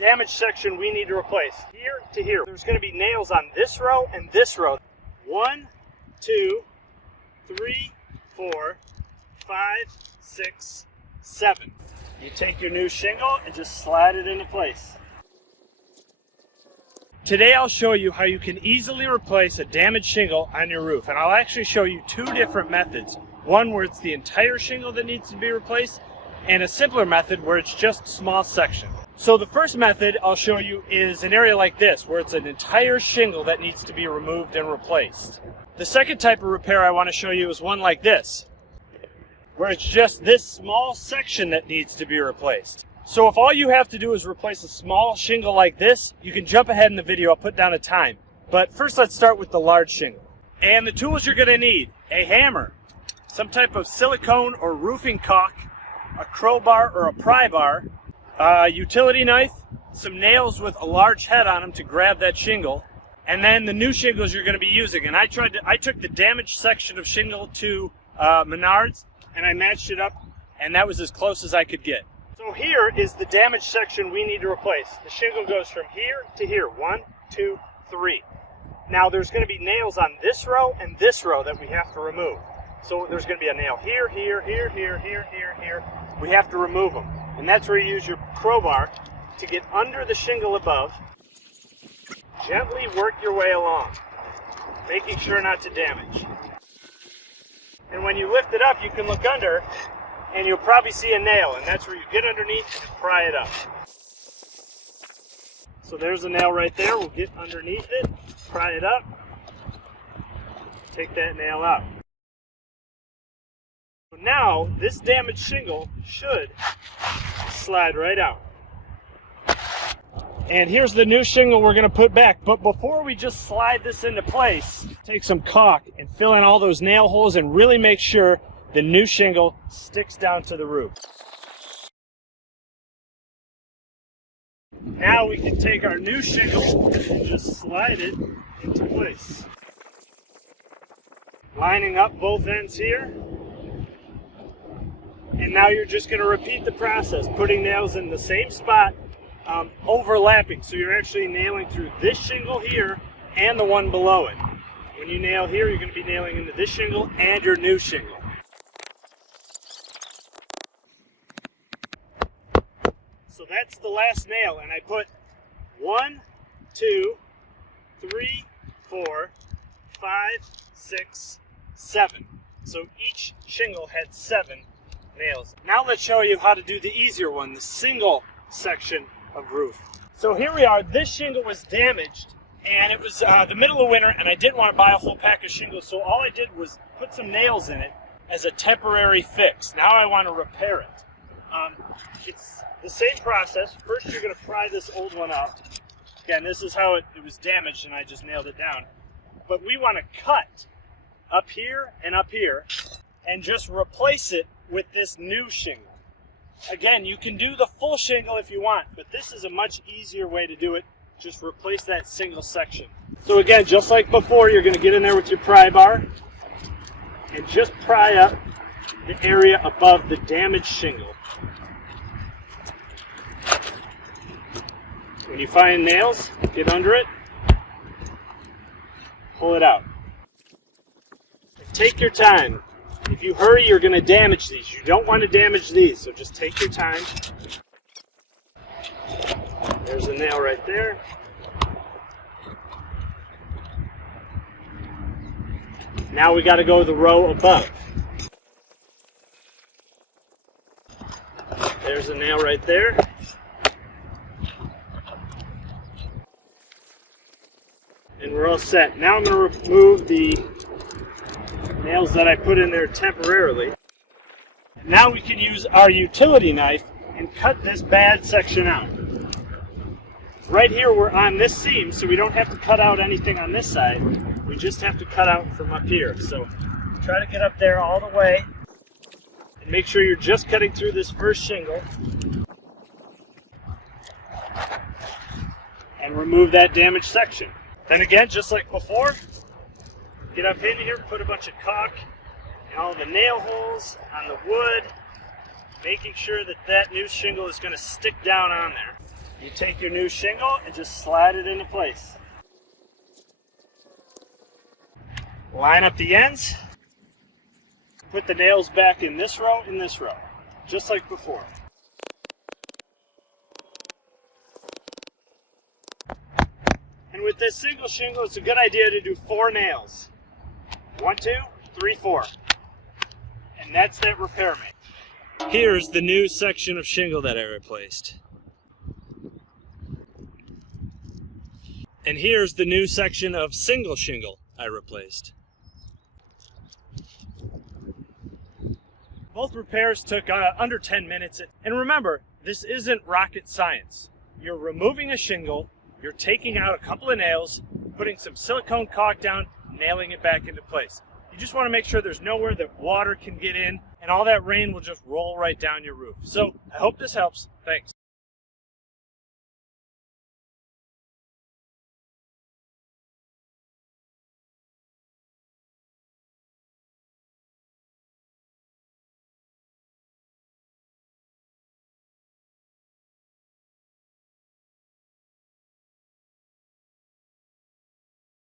damaged section we need to replace. Here to here. There's going to be nails on this row and this row. 1, 2, 3, 4, 5, 6, 7. You take your new shingle and just slide it into place. Today I'll show you how you can easily replace a damaged shingle on your roof, and I'll actually show you two different methods. One where it's the entire shingle that needs to be replaced, and a simpler method where it's just a small section. So the first method I'll show you is an area like this, where it's an entire shingle that needs to be removed and replaced. The second type of repair I want to show you is one like this, where it's just this small section that needs to be replaced. So if all you have to do is replace a small shingle like this, you can jump ahead in the video. I'll put down a time. But first let's start with the large shingle. And the tools you're going to need: a hammer, some type of silicone or roofing caulk, a crowbar or a pry bar, a utility knife, some nails with a large head on them to grab that shingle, and then the new shingles you're going to be using. And I took the damaged section of shingle to Menards, and I matched it up, and that was as close as I could get. So here is the damaged section we need to replace. The shingle goes from here to here. 1, 2, 3. Now there's going to be nails on this row and this row that we have to remove. So there's going to be a nail here, here, here, here, here, here, here. We have to remove them. And that's where you use your crowbar to get under the shingle above. Gently work your way along, making sure not to damage. And when you lift it up, you can look under, and you'll probably see a nail, and that's where you get underneath and pry it up. So there's a nail right there. We'll get underneath it, pry it up, take that nail out. So now this damaged shingle should slide right out. And here's the new shingle we're going to put back. But before we just slide this into place, take some caulk and fill in all those nail holes and really make sure the new shingle sticks down to the roof. Now we can take our new shingle and just slide it into place. Lining up both ends here. And now you're just going to repeat the process, putting nails in the same spot, overlapping. So you're actually nailing through this shingle here and the one below it. When you nail here, you're going to be nailing into this shingle and your new shingle. So that's the last nail, and I put 1, 2, 3, 4, 5, 6, 7. So each shingle had 7 nails. Now let's show you how to do the easier one, the single section of roof. So here we are. This shingle was damaged, and it was the middle of winter, and I didn't want to buy a whole pack of shingles, so all I did was put some nails in it as a temporary fix. Now I want to repair it. It's the same process. First you're going to pry this old one up. Again, this is how it was damaged, and I just nailed it down. But we want to cut up here, and just replace it with this new shingle. Again, you can do the full shingle if you want, but this is a much easier way to do it. Just replace that single section. So again, just like before, you're going to get in there with your pry bar and just pry up the area above the damaged shingle. When you find nails, get under it, pull it out. Take your time. If you hurry, you're going to damage these. You don't want to damage these, so just take your time. There's a nail right there. Now we got to go to the row above. There's a nail right there. And we're all set. Now I'm going to remove the nails that I put in there temporarily. Now we can use our utility knife and cut this bad section out. Right here we're on this seam, so we don't have to cut out anything on this side. We just have to cut out from up here. So try to get up there all the way and make sure you're just cutting through this first shingle and remove that damaged section. Then again, just like before, get up in here, put a bunch of caulk in all the nail holes on the wood, making sure that that new shingle is going to stick down on there. You take your new shingle and just slide it into place. Line up the ends. Put the nails back in this row, just like before. And with this single shingle, it's a good idea to do 4 nails. 1, 2, 3, 4. And that's that repair mate. Here's the new section of shingle that I replaced. And here's the new section of single shingle I replaced. Both repairs took under 10 minutes. And remember, this isn't rocket science. You're removing a shingle, you're taking out a couple of nails, putting some silicone caulk down, nailing it back into place. You just want to make sure there's nowhere that water can get in, and all that rain will just roll right down your roof. So I hope this helps. Thanks.